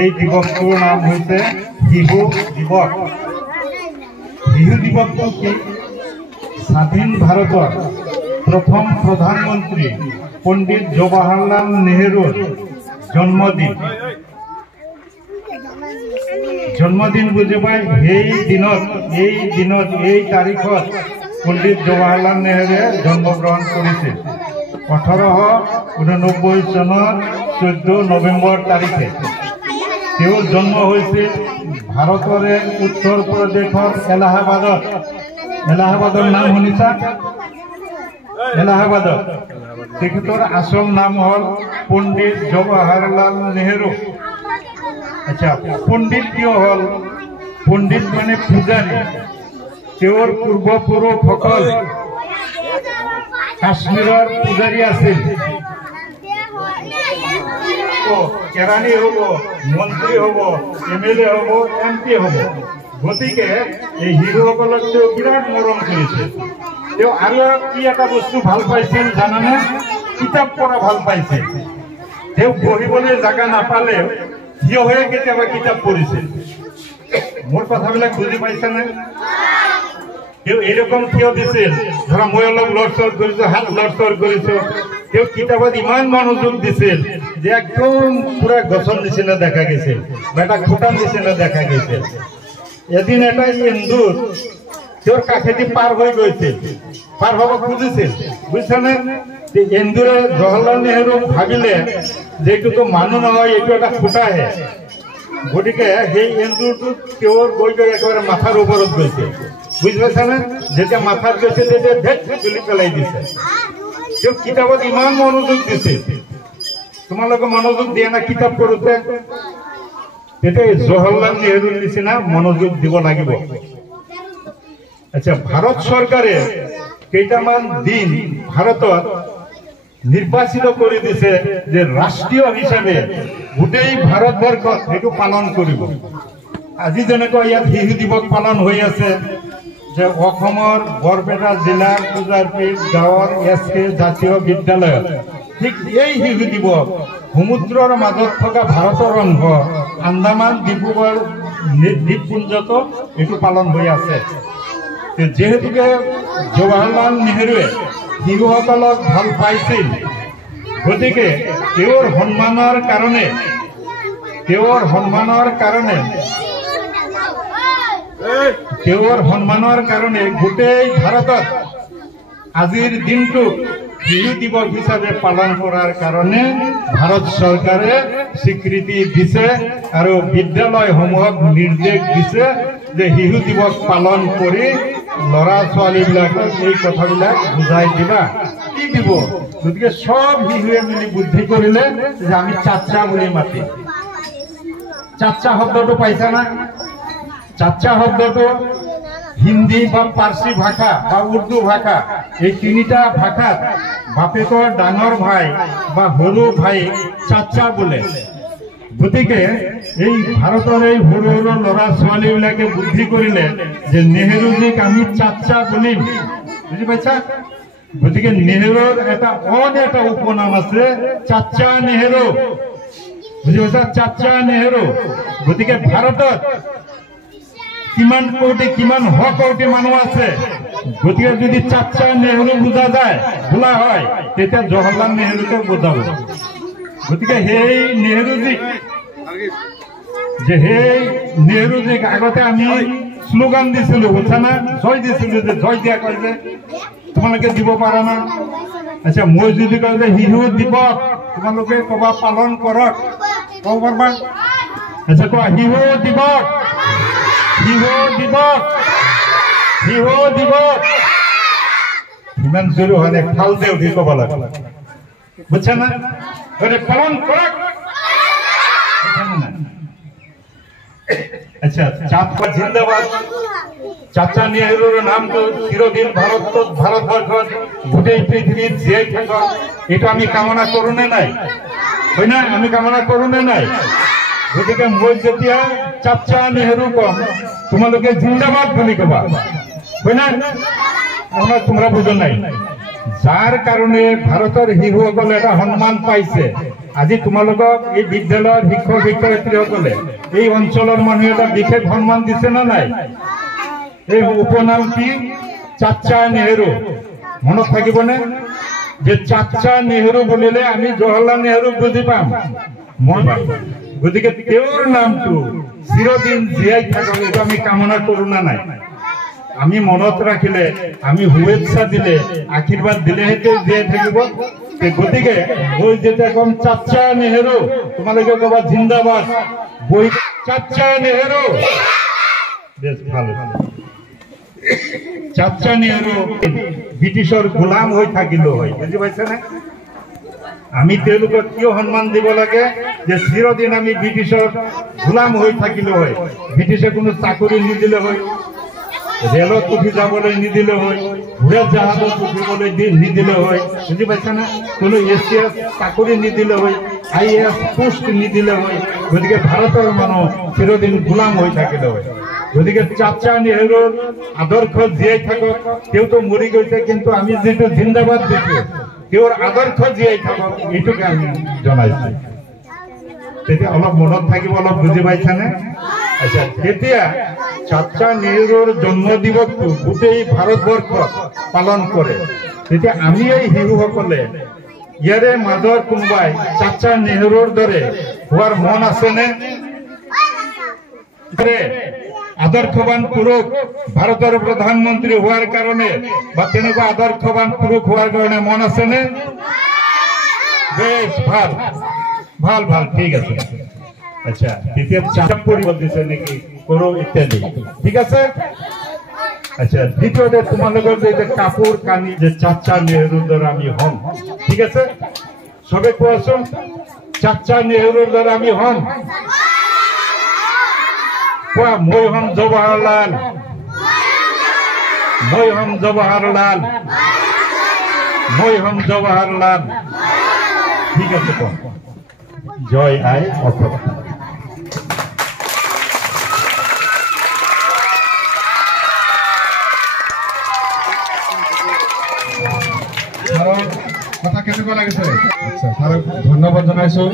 এই দিৱসটোৰ নাম হৈছে শিশু দিৱস। শিশু দিৱসটো কি? স্বাধীন ভাৰতৰ প্ৰথম প্ৰধানমন্ত্ৰী পণ্ডিত জৱাহৰলাল নেহৰুৰ জন্মদিন বুজি পাই এই দিনত এই তাৰিখত পণ্ডিত জৱাহৰলাল নেহৰুৱে জন্মগ্ৰহণ কৰিছিল। 1889 চনৰ 14 নৱেম্বৰ তাৰিখে তেওঁৰ জন্ম হৈছিল ভাৰতৰে উত্তৰ প্ৰদেশৰ এলাহাবাদৰ নাম শুনিছা? এলাহাবাদত তেখেতৰ আচল নাম হল পণ্ডিত জৱাহৰলাল নেহৰু। আচ্ছা, পণ্ডিত কিয় হল? পণ্ডিত মানে পূজাৰী। তেওঁৰ পূৰ্বপুৰুষসকল কাশ্মীৰৰ পূজাৰী আছিল। কেৰাণী হব, মন্ত্ৰী হব, MLA হব, MP হব। গতিকে এই শিশুসকলক তেওঁ বিৰাট মৰম কৰিছিল। তেওঁ আৰু কি এটা বস্তু ভাল পাইছিল জানানে? কিতাপ পঢ়া ভাল পাইছিল। তেওঁ পঢ়িবলৈ জাগা নাপালে থিয় হৈ কেতিয়াবা কিতাপ পঢ়িছিল। মোৰ কথাবিলাক বুজি পাইছেনে? তেওঁ এইৰকম থিয় দিছিল, ধৰা মই অলপ লৰচৰ কৰিছো, হাত লৰচৰ কৰিছো। তেওঁ কিতাপত ইমান মনোযোগ দিছিল যে একদম পুৰা গছৰ নিচিনা দেখা গৈছিল, এটা খুঁটাৰ নিচিনা দেখা গৈছিল। এদিন এটা এন্দুৰ তেওঁৰ কাষেদি পাৰ হৈ গৈছিল, পাৰ হব খুজিছিল, বুজিছানে? এন্দুৰে জৱাহৰলাল নেহৰু ভাবিলে যে এইটোতো মানুহ নহয়, এইটো এটা খুঁটাহে। গতিকে সেই এন্দুৰটো তেওঁৰ গৈ একেবাৰে মাথাৰ ওপৰত গৈছিল, বুজি পাইছানে? যেতিয়া মাথাত গৈছে তেতিয়া ভেট তুলি পেলাই দিছে। তেওঁ কিতাপত ইমান মনোযোগ দিছিল। তোমালোকে মনোযোগ দিয়ে না কিতাপ পঢ়োতে? তেতিয়া জৱাহৰলাল নেহৰুৰ নিচিনা মনোযোগ দিব লাগিব। আচ্ছা, ভাৰত চৰকাৰে কেইটামান দিন ভাৰতত নিৰ্বাচিত কৰি দিছে যে ৰাষ্ট্ৰীয় হিচাপে গোটেই ভাৰতবৰ্ষত সেইটো পালন কৰিব। আজি যেনেকৈ ইয়াত শিশু দিৱস পালন হৈ আছে, যে অসমৰ বৰপেটা জিলাৰ পূজাৰপীঠ গাঁৱৰ SK জাতীয় বিদ্যালয়ত ঠিক এই শিশু দিৱস সমুদ্ৰৰ মাজত থকা ভাৰতৰ অংশ আন্দামান ডিব্ৰুগড় দ্বীপপুঞ্জতো এইটো পালন হৈ আছে। যেহেতুকে জৱাহৰলাল নেহৰুৱে শিশুসকলক ভাল পাইছিল, গতিকে তেওঁৰ সন্মানৰ কাৰণে গোটেই ভাৰতত আজিৰ দিনটো শিশু দিৱস হিচাপে পালন কৰাৰ কাৰণে ভাৰত চৰকাৰে স্বীকৃতি দিছে আৰু বিদ্যালয়সমূহক নিৰ্দেশ দিছে যে শিশু দিৱস পালন কৰি লৰা ছোৱালীবিলাকক এই কথাবিলাক বুজাই দিবা। কি দিব? গতিকে সব শিশুৱে মিলি বুদ্ধি কৰিলে যে আমি চাচা বুলি মাতিম। চাচা শব্দটো পাইছা না? চাচা শব্দটো হিন্দী বা পাৰ্চী ভাষা বা উৰ্দু ভাষা, এই তিনিটা ভাষাত বাপেকৰ ডাঙৰ ভাই বা সৰু ভাই চাচা বোলে। গতিকে এই ভাৰতৰ এই সৰু সৰু লৰা ছোৱালীবিলাকে বুদ্ধি কৰিলে যে নেহৰুজীক আমি চাচা বুলিম, বুজি পাইছা? গতিকে নেহৰুৰ এটা উপনাম আছে, চাচা নেহৰু, বুজি পাইছা? চাচা নেহৰু। গতিকে ভাৰতত কিমান কোটি মানুহ আছে। গতিকে যদি চাচা নেহৰু বুজা যায়, বোলা হয়, তেতিয়া জৱাহৰলাল নেহৰুকে বুজাব। গতিকে সেই নেহৰুজীক আগতে আমি শ্লোগান দিছিলো, বুঝছা না? জয় দিছিলো, যে জয় দিয়া কয় যে তোমালোকে দিব পাৰা না? আচ্ছা, মই যদি কওঁ যে শিশু দিৱস তোমালোকে কবা পালন কৰক, কব পাৰবা? আচ্ছা, কোৱা শিশু দিৱস, শিশু দিৱস, শিশু দিৱস। ইমান জোৰো হয় নে? ফালতে উঠি কব লাগে, বুঝছা না? পালন কৰক। আচ্ছা, চাচা জিন্দাবাদ। চাচা নেহৰুৰ নামটো চিৰদিন ভাৰতবৰ্ষত গোটেই পৃথিৱীত জীয়াই থাকক, এইটো আমি কামনা কৰো নে নাই? হয় না? আমি কামনা কৰো নে নাই? গতিকে মই যেতিয়া চাচা নেহৰু কম, তোমালোকে জিন্দাবাদ বুলি কবা, হয় না? তোমরা বুঝো নাই, যার কারণে ভারতের শিশুসকলে এটা সন্মান পাইছে, আজি তোমালোকক এই বিদ্যালয়ৰ শিক্ষক শিক্ষয়িত্ৰীসকলে এই অঞ্চলৰ মানুহে এটা বিশেষ সন্মান দিছে না নাই? এই উপনাম কি? চাচা নেহেৰু। মনত থাকিবনে যে চাচা নেহেৰু বুলিলে আমি জৱাহৰলাল নেহেৰুক বুজি পাম। গতিকে তেওঁৰ নামটো চিৰদিন জীয়াই থাকক এইটো আমি কামনা কৰো না নাই? আমি মনত ৰাখিলে, আমি শুভেচ্ছা দিলে, আশীৰ্বাদ দিলেহে জীয়াই থাকিব। গতিকে মই যেতিয়া কম চাচা নেহেৰু, তোমালোকে কবা জিন্দাবাদ, বই চাচা নেহেৰু। বেশ ভালো। চাচা নেহেৰু ব্ৰিটিছৰ গোলাম হৈ থাকিলো হয়, বুজি পাইছে না? আমি তেওঁলোকক কিয় সন্মান দিব লাগে যে চিৰদিন আমি ব্ৰিটিছৰ গোলাম হৈ থাকিলো হয়। ব্ৰিটিছে কোনো চাকৰি নিদিলে হয়, ৰেলত উঠি যাবলৈ নিদিলে হয়, ঘোঁৰা জাহাজত উঠিবলৈ নিদিলে হয়, বুজি পাইছে না? কোনো এছিয়াছ চাকৰি নিদিলে হয়, IAS পোষ্ট নিদিলে হয়। গতিকে ভাৰতৰ মানুহ চিৰদিন গোলাম হৈ থাকিলে হয়। গতিকে চাচা নেহেৰুৰ আদৰ্শ জীয়াই থাকক। তেওঁতো মৰি গৈছে, কিন্তু আমি যিটো জিন্দাবাদ দিছো, তেওঁৰ আদৰ্শ জীয়াই থাকক এইটোকে আমি জনাইছো। তেতিয়া অলপ মনত থাকিব, অলপ বুজি পাইছানে? আচ্ছা, তেতিয়া চাচা নেহেৰুৰ জন্ম দিৱসটো গোটেই ভাৰতবৰ্ষত পালন কৰে। তেতিয়া আমি এই শিশুসকলে ইয়াৰে মাজৰ কোনোবাই চাচা নেহেৰুৰ দৰে হোৱাৰ মন আছেনে? আদৰ্শবান পুৰুষ ভাৰতৰ প্ৰধানমন্ত্ৰী হোৱাৰ কাৰণে বা তেনেকুৱা আদৰ্শবান পুৰুষ হোৱাৰ কাৰণে মন আছেনে? বেশ ভাল ভাল ভাল, ঠিক আছে। আচ্ছা, তেতিয়া চাপ কৰিব দিছে নেকি কৰো ইত্যাদি, ঠিক আছে। আচ্ছা, দ্বিতীয়তে তোমালোকৰ যে কাপোৰ কানি যে চাচা নেহেৰুৰ দ্বাৰা আমি হম, ঠিক আছে। সবে কোৱাচোন, চাচা নেহেৰুৰ দ্বাৰা আমি হম। কোৱা, মই হম জৱাহৰলাল, মই হম জৱাহৰলাল, মই হম জৱাহৰলাল, ঠিক আছে। কোৱা, জয় আই অসম। কথা কেনেকুৱা লাগিছে? আচ্ছা, ছাৰক ধন্যবাদ জনাইছো।